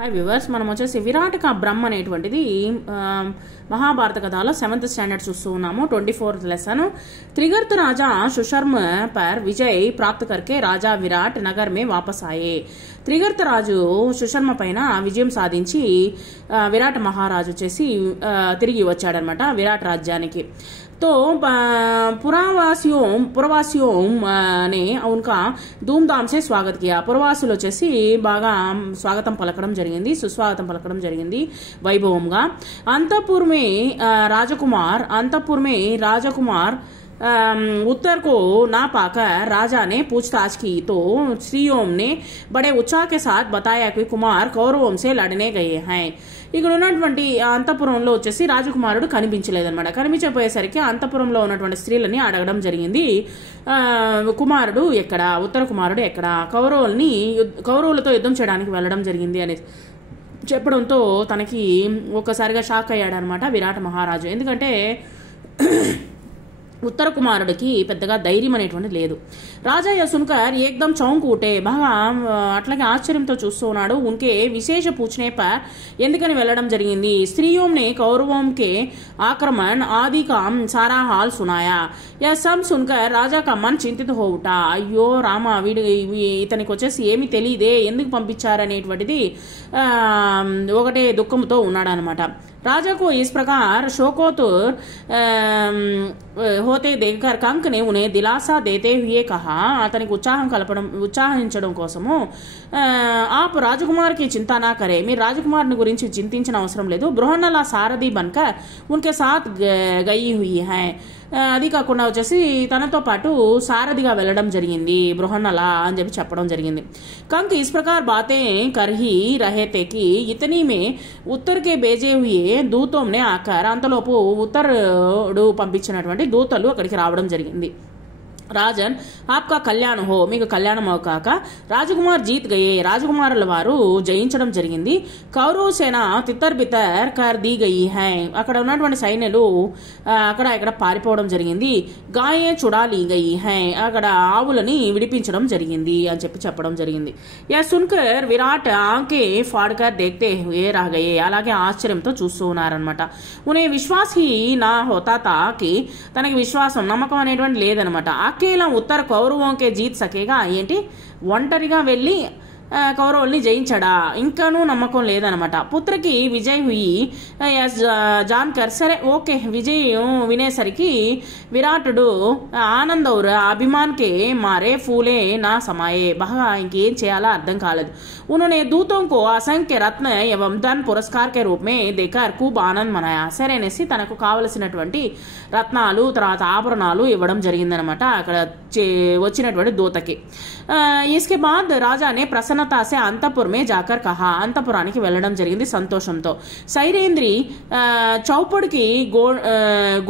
Hi viewers, మనం వచ్చేసి విరాట్ కా బ్రహ్మ అనేటువంటిది महाभारत कथालो 7th स्टैंडर्ड చూస్తూ ఉన్నాము 24th लेसन। त्रिगर्त राजा सुशर्म पर विजय प्राप्त करके राजा विराट नगर में वापस आए। त्रिगर्त राजु सुशर्म पैन विजय साधिंची विराट महाराजु వచ్చేసి తిరిగి వచ్చాడన్నమాట विराट राज्यानिकी। तो पुरवासियों ने उनका धूमधाम से स्वागत किया। पुरवाసులు వచ్చేసి బాగా స్వాగతం పలకడం జరిగింది, సుస్వాగతం పలకడం జరిగింది వైభవంగా। अंतपुर में राजकुमार उत्तर को ना पाकर राजा ने पूछताछ की तो स्त्रियों ने बड़े उत्साह के साथ बताया कि कुमार कौरवों से लड़ने गए हैं। ఇక్కడ ఉన్నటువంటి అంతపురంలో వచ్చేసి రాజకుమారుడు కనిపించలేదన్నమాట। కనిపించపోయేసరికి అంతపురంలో ఉన్నటువంటి స్త్రీలని అడగడం జరిగింది, కుమారుడు ఎక్కడ, ఉత్తర కుమారుడు ఎక్కడ, కౌరవులతో యుద్ధం చేయడానికి వెళ్ళడం జరిగింది అని చెప్పడంతో తనకి ఒక్కసారిగా షాక్ అయ్యాడనమాట విరాట్ మహారాజు। ఎందుకంటే उत्तर కుమారుడికి పెద్దగా ధైర్యం అనేటువంటిది లేదు। రాజా యह सुनकर एकदम चौंक उठे, బాగా అట్లాగే ఆశ్చర్యంతో చూస్తూ ఉన్నాడు। उनके विशेष पूछने पर ఎందుకని వెళ్ళడం జరిగింది, स्त्रियों ने कौरवों के आक्रमण आदि का सारा हाल सुनाया। यह सब सुनकर राजा का मन चिंतित हो उठा। అయ్యో రామ, ఇతనికి వచ్చేసి ఏమీ తెలియదే, ఎందుకు పంపించారనేటువంటిది ఒకటే దుఃఖంతో ఉన్నాడనమాట। राजा को इस प्रकार शोकोतुर होते देखकर कंक ने उन्हें दिलासा देते हुए कहा, అతనికి ఉత్సాహించడం కోసము, आप राजकुमार की चिंता ना करे, మీరు రాజకుమారుని గురించి చింతించిన అవసరం లేదు। బృహన్నల సారథి बनकर उनके साथ गई हुई है। అది కాకుండా వచ్చేసి తనతో పాటు సారథిగా వెళ్ళడం జరిగింది బృహన్నల అని చెప్పి చెప్పడం జరిగింది। कंक इस प्रकार बातें कर ही रहे थे कि इतनी में उत्तर के भेजे हुए दूतों ने आकर, అంతలోపు ఉత్తరుడు పంపించినటువంటి దూతలు అక్కడికి రావడం జరిగింది। రాజన్ आपका కళ్యాణ హో, మీకు కళ్యాణం అవకాక, రాజకుమార్ జీత్ గయే, రాజకుమారుల వారు జయించడం జరిగింది। కౌరవ సేన తిత్తర్ బిత్తర్ కర్ दी गई है, అక్కడ ఉన్నటువంటి సైన్యులు అక్కడ ఇక్కడ పారిపోవడం జరిగింది। గాయే చుడాలి గయి హై, అక్కడ ఆవులని విడిపించడం జరిగింది అని చెప్పి చెప్పడం జరిగింది। యా సున్కర్ విరాట్ ఆంకే ఫాడ్కర్ దేఖ్తే హుయే రహ గయే, అలాగే ఆశ్చర్యంతో చూస్తూ ఉన్నారనమాట। ఉనే విశ్వాస్ హీ నా హోతా తా కి, తనకి విశ్వాసం నమ్మకం అనేటువంటి లేదనమాట। అకేలా ఉత్తర కౌరవంకే జీత్ సకేగా, ఏంటి ఒంటరిగా వెళ్ళి కౌరవుల్ని జయించడా, ఇంకానూ నమ్మకం లేదనమాట। పుత్రకి విజయ్ హుయి జాన్కర్, సరే ఓకే విజయం వినేసరికి విరాటుడు ఆనంద్ ఔర్ అభిమాన్ కే మారే ఫూలే నా సమాయే, బాగా ఇంకేం చేయాలో అర్థం కాలేదు। उन्होंने दूतों को असंख्य रत्न एवं धन पुरस्कार के रूप में देकर खूब आनंद मनाया। సరే అనేసి తనకు కావలసినటువంటి రత్నాలు తర్వాత ఆభరణాలు ఇవ్వడం జరిగిందనమాట అక్కడ వచ్చినటువంటి దూతకి। इसके बाद राजा ने प्रसन्नता से अंतपुर में जाकर कहा, अंतपुराనికి వెళ్ళడం జరిగింది సంతోషంతో। సైరేంద్రి చౌపడికి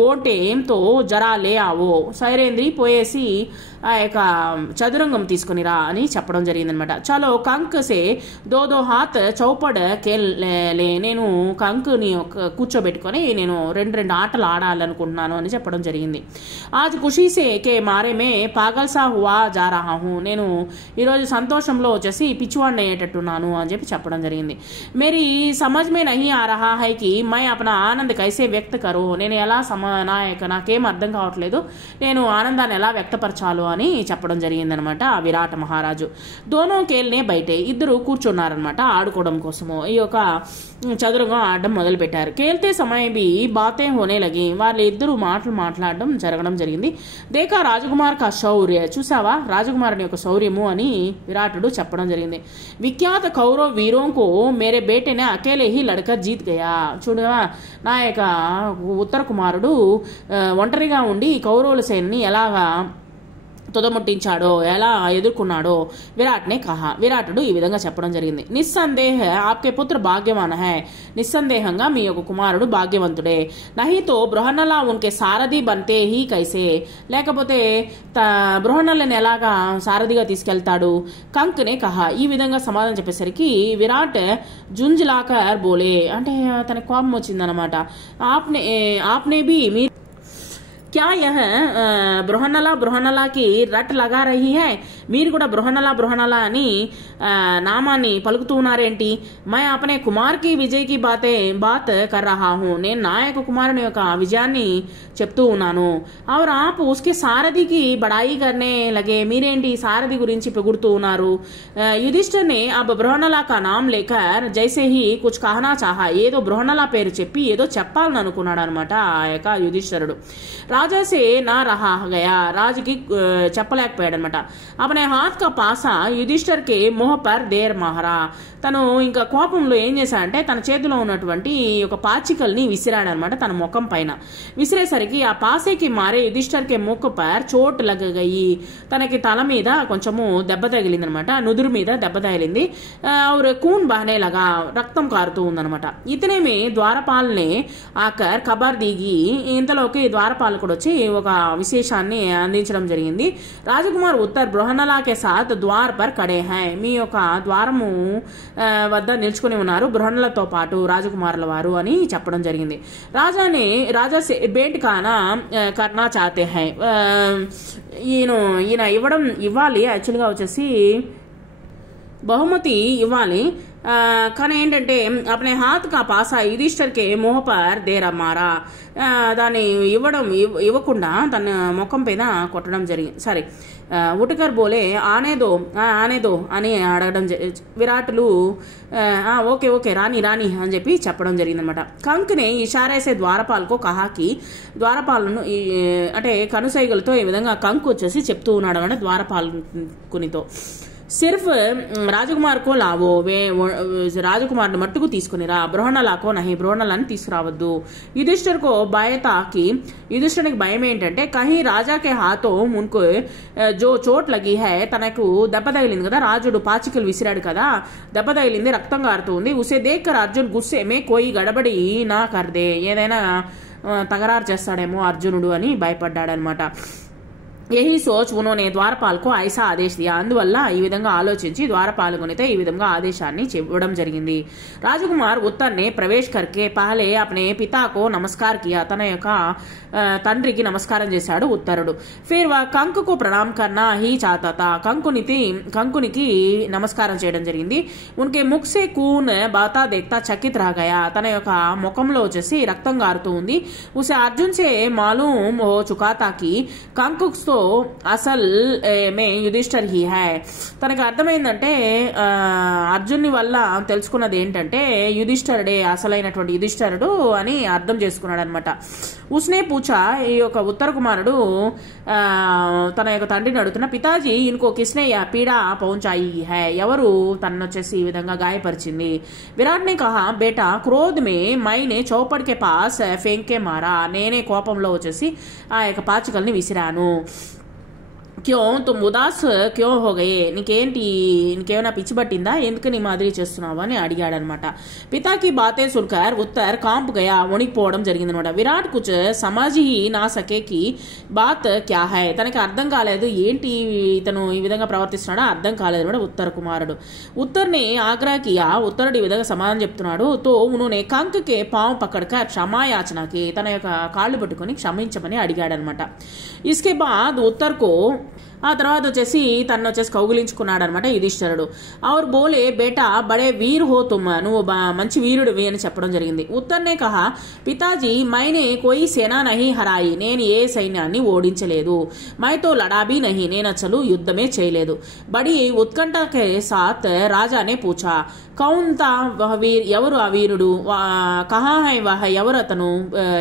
గోటేంతో జరా లే ఆవో, సైరేంద్రి పోయేసి ఆ యొక్క చదురంగం తీసుకునిరా అని చెప్పడం జరిగిందనమాట। చలో కంక్ సే దో హాత్ చౌపడ్ లే, నేను కంక్ని కూర్చోబెట్టుకొని నేను రెండు ఆటలు ఆడాలనుకుంటున్నాను అని చెప్పడం జరిగింది। ఆజ్ ఖుషీ సే కే మారే మే పాగల్సా హువా జా రహా హూ, నేను ఈరోజు సంతోషంలో వచ్చేసి పిచ్చివాడిని అయ్యేటట్టున్నాను అని చెప్పి చెప్పడం జరిగింది। మేరీ సమజ్ మే నహీ ఆ రహా హై కి మై అప్నా ఆనంద్ కైసే వ్యక్త కరో, నేను ఎలా నాకేం అర్థం కావట్లేదు, నేను ఆనందాన్ని ఎలా వ్యక్తపరచాలో అని చెప్పడం జరిగిందనమాట విరాట్ మహారాజు। దోనో కేల్నే బయటే, ఇద్దరు కూర్చున్నారనమాట ఆడుకోవడం కోసము, ఈ యొక్క చదురుగా ఆడడం మొదలు పెట్టారు। కేల్తే సమయం బి బాతే హోనే లగి, వాళ్ళు ఇద్దరు మాట్లాడడం జరగడం జరిగింది। దేకా రాజకుమార్ కా శౌర్య, చూసావా రాజకుమారుని యొక్క శౌర్యము అని విరాటుడు చెప్పడం జరిగింది। విఖ్యాత కౌరవ వీరోంకు మేరే బేటేనే అకేలే హీ లడకర్ జీత్ గయా, చూడవా నా యొక్క ఉత్తర కుమారుడు ఒంటరిగా ఉండి కౌరవుల సేనని ఎలాగా తొదముట్టించాడో, ఎలా ఎదుర్కొన్నాడో విరాట్నే కహా, విరాటుడు ఈ విధంగా చెప్పడం జరిగింది। నిస్సందేహ ఆప్కే పుత్ర భాగ్యవాన్ హై, నిస్సందేహంగా మీ యొక్క కుమారుడు భాగ్యవంతుడే। నహీతో బృహన్నలా ఉన్కే సారథి బంతే హీ కైసే, లేకపోతే బృహన్నలని ఎలాగా సారథిగా తీసుకెళ్తాడు, కంక్నే కహా, ఈ విధంగా సమాధానం చెప్పేసరికి విరాట్ జుంజులాకర్ బోలే, అంటే తనకు కోపం వచ్చిందనమాట। ఆప్నే బి మీ क्या यह బృహన్నల బృహన్నలకి రట్ లగా రహీ హై, మీరు కూడా బృహన్నల అని నామాన్ని పలుకుతూ ఉన్నారేంటి? మై అపనే కుమార్ కి విజయ్ కి బాత్ కర్ రహా హూ, నేను నా యొక్క కుమారుని యొక్క విజయాన్ని చెప్తూ ఉన్నాను. और आप उसके सारथी की बड़ाई करने लगे, మీరేంటి సారథి గురించి పొగుడుతూ ఉన్నారు? युधिष्ठिर ने अब బృహన్నల का नाम लेकर जैसे ही कुछ कहना चाहा, ఏదో బృహన్నల పేరు చెప్పి ఏదో చెప్పాలని అనుకున్నాడు అనమాట ఆ యొక్క యుధిష్ఠిరుడు. రాజా సే నా రహా గయా, రాజుకి చెప్పలేకపోయాడు అనమాట. అపనే హాత్ కా పాసా యుధిష్ఠిర్ కే మొహ పర్ దేర్ మహరా, తను ఇంకా కోపంలో ఏం చేశాడంటే తన చేతిలో ఉన్నటువంటి ఒక పాచికల్ని విసిరాడనమాట తన ముఖం పైన. విసిరేసరికి ఆ పాసేకి మారే యుధిష్ఠిర్ కే ముఖ పర్ చోట్ లగయి, తనకి తల మీద కొంచెము దెబ్బ తగిలింది అనమాట, నుదురు మీద దెబ్బ తగిలింది. और खून बहने लगा, రక్తం కారుతూ ఉందనమాట. ఇతనే మే ద్వారపాలనే ఆకర్ ఖబర్ దిగి, ఇంతలోకి ద్వారపాలకుడు వచ్చి ఒక విశేషాన్ని అందించడం జరిగింది. రాజకుమార్ ఉత్తర్ బృహన్నల కే సాత్ ద్వార్ పర్ కడే హై, మీ యొక్క ద్వారము వద్ద నిల్చుకుని ఉన్నారు బృహన్నలతో పాటు రాజకుమారుల వారు అని చెప్పడం జరిగింది. రాజా సే బేట్ కానా కర్నా చాతే హై, ఈయన ఇవ్వాలి యాక్చువల్గా వచ్చేసి బహుమతి ఇవ్వాలి, కానీ ఏంటంటే అపనే హాత్ కా పాసా యుధిష్ఠిర్ కే మొహ పర్ దేరా మారా, దాన్ని ఇవ్వకుండా తన ముఖం పైన కొట్టడం జరిగింది. సరే ఉటకర్ బోలే ఆనేదో అని అడగడం, విరాటులు ఓకే రాని అని చెప్పి చెప్పడం జరిగింది అనమాట. కంక్నే ఇషారేసే ద్వారపాలకు కహాకి, ద్వారపాలను అంటే కనుసైగలతో ఈ విధంగా కంక్ వచ్చేసి చెప్తూ ఉన్నాడు అంటే ద్వారపాలకునితో. సిర్ఫ్ రాజకుమార్ కో లావో, రాజకుమార్ని మట్టుకు తీసుకునిరా, బృహన్నలాకో నహి, బృహన్నలాన్ని తీసుకురావద్దు. యుధిష్ఠిర్కో భయతాకి, యుధిష్ఠిరునికి భయం ఏంటంటే కహి రాజాకే హాతో మున్కు జో చోట్ లగి హై, తనకు దెబ్బ తగిలింది కదా, రాజుడు పాచికలు విసిరాడు కదా, దెబ్బ తగిలింది, రక్తం కారుతుంది. ఉసే దేక్కర్ అర్జున్ గుస్సే మే కోయి గడబడి నా కర్దే, ఏదైనా తగరారు చేస్తాడేమో అర్జునుడు అని భయపడ్డాడనమాట. यही सोच उन्होंने द्वारपाल को ऐसा आदेश दिया, అందువల్ల ఈ విధంగా ఆలోచించి ద్వారపాలకునితో ఈ విధంగా ఆదేశాన్ని ఇవ్వడం జరిగింది. రాజకుమార్ ఉత్తర్ నే ప్రవేశ్ करके पहले अपने पिता को नमस्कार किया, తన యొక్క తండ్రికి నమస్కారం చేశాడు ఉత్తరుడు. फिर वह कंक को प्रणाम करना ही चाहता था, కంకునికి నమస్కారం చేయడం జరిగింది. उनके मुख से खून बहता देखता चकित रह गया, తన యొక్క ముఖంలో వచ్చేసి రక్తం గారుతూ ఉంది. उसे अर्जुन से मालूम हो चुका था कि कंक तो అసల్ మే యుధిష్ఠిర్ హీ హై, తనకు అర్థమైందంటే అర్జున్ని వల్ల తెలుసుకున్నది ఏంటంటే యుధిష్ఠిరుడే అసలైనటువంటి యుధిష్ఠిరుడు అని అర్థం చేసుకున్నాడు అనమాట. ఉస్నే పూచా, ఈ యొక్క ఉత్తర కుమారుడు తన యొక్క తండ్రిని అడుగుతున్న, పితాజీ ఇన్కో కిస్నే పీడా పౌంచాయి హై, ఎవరు తనను వచ్చేసి ఈ విధంగా గాయపరిచింది? విరాట్ నే కహా బేటా క్రోధ్ మే మైనే చౌపడ్ కే పాస్ ఫెంకే మారా, నేనే కోపంలో వచ్చేసి ఆ యొక్క పాచికల్ని విసిరాను. క్యో తుమ్ ఉదాస్ క్యో హో గయే, నీకేమైనా పిచ్చి పట్టిందా, ఎందుకు నీ మాదిరి చేస్తున్నావు అని అడిగాడనమాట. పితాకి బాతే సున్కర్ ఉత్తర్ కాంప్ గయా, వణికిపోవడం జరిగిందనమాట. విరాట్ కుచ్ సమజ్ హీ నా సకేకి బాత్ క్యా హై, తనకి అర్థం కాలేదు ఏంటి ఇతను ఈ విధంగా ప్రవర్తిస్తున్నాడో అర్థం కాలేదు అనమాట ఉత్తర కుమారుడు. ఉత్తర్ని ఆగ్రహ కియా, ఉత్తరుడు ఈ విధంగా సమాధానం చెప్తున్నాడు. తో ఉన్హోనే కంక్ కే పావు పక్కడక క్షమాయాచనకి, తన యొక్క కాళ్ళు పట్టుకొని క్షమించమని అడిగాడనమాట. ఇస్కే బాద్ ఉత్తర్కో, ఆ తర్వాత వచ్చేసి తను వచ్చేసి కౌగులించుకున్నాడు అనమాట యుధిష్ఠిరుడు. ఔర్ బోలే బేటా బడే వీర్ హో తుమ్, నువ్వు మంచి వీరుడివి అని చెప్పడం జరిగింది. ఉత్తర్నే కహా పితాజీ మైనే కోయి సేనా నహి హరాయి, నేను ఏ సైన్యాన్ని ఓడించలేదు. మైతో లడాబీ నహి, నేను అసలు యుద్ధమే చేయలేదు. బడి ఉత్కంఠకే సాత్ రాజానే పూచా కౌన్ తా వహ వీర్, ఎవరు ఆ వీరుడు, కహా హై వహ, ఎవరు అతను,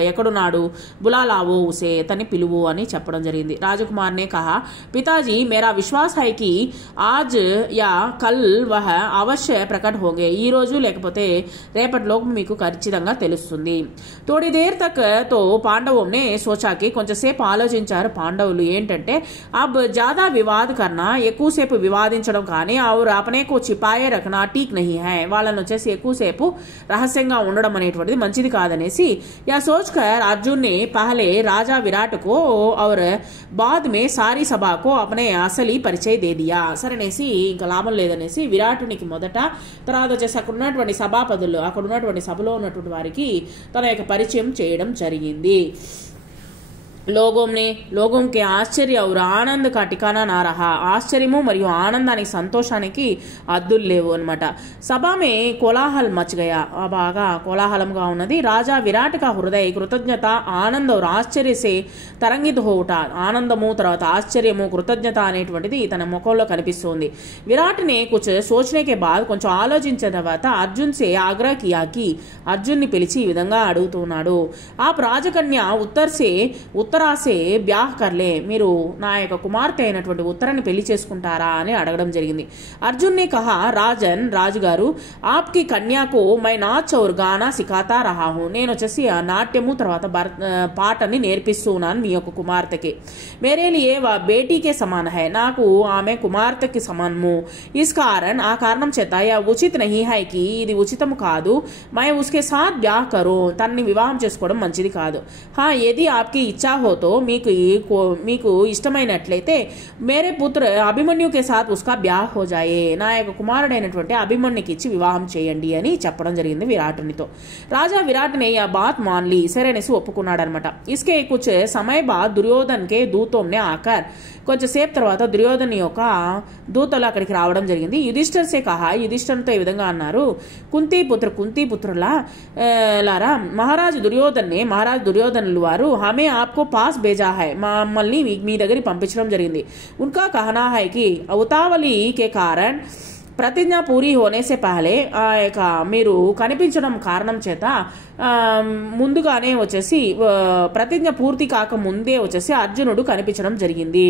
ఎక్కడున్నాడు, బులాలావో ఉసే, అతన్ని పిలువు అని చెప్పడం జరిగింది. రాజకుమార్నే కహా पिताजी मेरा विश्वास है कि आज या कल वह अवश्य प्रकट होंगे, ఈ రోజు లేకపోతే రేపటిలోపు మీకు ఖచ్చితంగా తెలుస్తుంది. थोड़ी देर तक तो पांडवों ने सोचा कि కొంచెంసేపు ఆలోచించారు పాండవులు ఏంటంటే अब ज्यादा विवाद करना, ఎక్కువసేపు వివాదించడం కానీ और अपने को छिपाए रखना ठीक नहीं है, వాళ్ళని వచ్చేసి ఎక్కువసేపు రహస్యంగా ఉండడం అనేటువంటిది మంచిది కాదనేసి या सोचकर अर्जुन ने पहले राजा विराट को और बाद में सारी सभा को अपने असली పరిచయ దే దియా, సరేనేసి ఇంకా లాభం లేదనేసి విరాటునికి మొదట, తర్వాత వచ్చేసి అక్కడ ఉన్నటువంటి సభాపదులు, అక్కడ ఉన్నటువంటి సభలో ఉన్నటువంటి వారికి తన యొక్క పరిచయం చేయడం జరిగింది. లోగోం के ఆశ్చర్య और ఆనంద్ का ठिकाना ना रहा ఆశ్చర్యము మరియు ఆనందానికి సంతోషానికి అద్దులు లేవు అన్నమాట సభామే కోలాహల్ మచ్ గయా బాగా కోలాహలంగా ఉన్నది రాజా విరాట్ కా హృదయ కృతజ్ఞత ఆనంద్ और ఆశ్చర్య से తరంగిత హోట ఆనందము తర్వాత ఆశ్చర్యము కృతజ్ఞత అనేటువంటిది తన ముఖంలో కనిపిస్తుంది విరాట్ నే కుछ सोचने के बाद కొంచెం ఆలోచించిన తర్వాత అర్జున్ से आग्रह किया कि అర్జున్ ని పిలిచి ఈ విధంగా అడుగుతున్నాడు आप రాజకన్య ఉత్తరాసే బ్యాహ్ కర్లే మీరు నా యొక్క కుమార్తె అయినటువంటి ఉత్తరాన్ని పెళ్లి చేసుకుంటారా అని అడగడం జరిగింది అర్జున్ నే కహా రాజన్ రాజుగారు ఆప్కి కన్యాకు మై నాచ్ ఔర్ గానా సిఖాతా రహా హూ నేను వచ్చేసి ఆ నాట్యము తర్వాత పాటని నేర్పిస్తూ ఉన్నాను మీ యొక్క కుమార్తెకి మేరే లియే వా బేటీకే సమాన హై నాకు ఆమె కుమార్తెకి సమానము ఇస్ కారణ్ ఆ కారణం చేత యా ఉచిత్ నహీ హై కి ఇది ఉచితం కాదు మై ఉస్కే సాత్ బ్యాహ్ కరో తన్ని వివాహం చేసుకోవడం మంచిది కాదు హా ఏది ఆప్కి ఇచ్చా హో తో మీకు ఇష్టమైనట్లయితే మేరే పుత్ర అభిమన్యుకే సాత్ ఉస్కా బ్యాహ్ హో జాయే నా యొక్క కుమారుడైనటువంటి అభిమన్యుకి ఇచ్చి వివాహం చేయండి అని చెప్పడం జరిగింది విరాటునితో రాజా విరాట్నే ఆ బాత్ మాన్లీ సరేనేసి ఒప్పుకున్నాడు అనమాట ఇస్కే కుచ్ సమయ బాద్ దుర్యోధన్ కే దూతోంనే ఆకర్ కొంచెంసేపు తర్వాత దుర్యోధన్ యొక్క దూతలు అక్కడికి రావడం జరిగింది యుధిష్ఠర్ సే కహా యుధిష్ఠర్తో ఈ విధంగా అన్నారు కుంతీ పుత్రులారా మహారాజు దుర్యోధనులు వారు హమే ఆప్కో పాస్ బేజా హై మమ్మల్ని మీ దగ్గరికి పంపించడం జరిగింది ఉన్కా కహనా హై కి ఉతావలి కే కారణ్ ప్రతిజ్ఞ పూరి హోనేసే పహలే ఆ యొక్క మీరు కనిపించడం కారణం చేత ముందుగానే వచ్చేసి ప్రతిజ్ఞ పూర్తి కాక ముందే వచ్చేసి అర్జునుడు కనిపించడం జరిగింది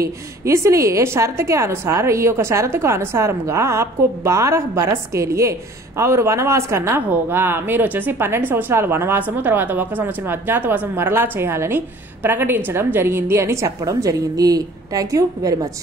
ఇస్లియే షరతుకే అనుసార్ ఈ యొక్క షరతుకు అనుసారంగా ఆప్కో 12 బరస్ కే లియే और వనవాస్ కన్నా హోగా మీరు వచ్చేసి 12 సంవత్సరాల వనవాసము తర్వాత 1 సంవత్సరం అజ్ఞాతవాసం మరలా చేయాలని ప్రకటించడం జరిగింది అని చెప్పడం జరిగింది థ్యాంక్ యూ వెరీ మచ్